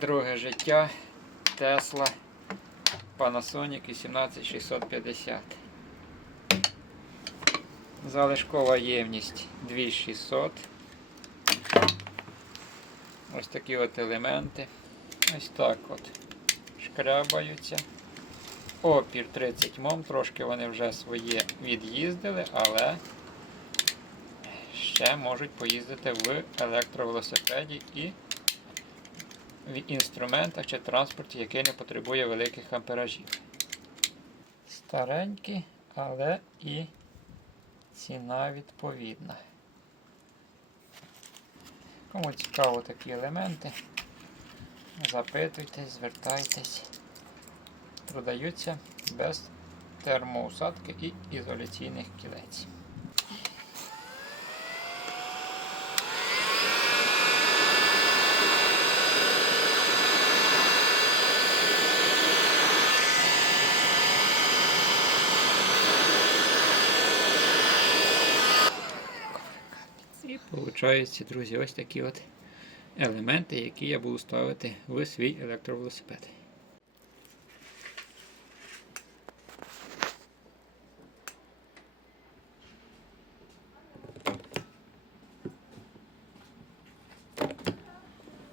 Друге життя Tesla Panasonic 18650. Залишкова ємність 2600. Ось такі от елементи. Ось так от шкрябаються. Опір 30 мом, трошки вони вже своє від'їздили, але ще можуть поїздити в електровелосипеді і в інструментах чи транспорті, який не потребує великих амперажів. Старенькі, але і ціна відповідна. Кому цікаво такі елементи, запитуйтесь, звертайтесь. Продаються без термоусадки і ізоляційних кілець. Виходить, друзі, ось такі от елементи, які я буду ставити в свій електровелосипед.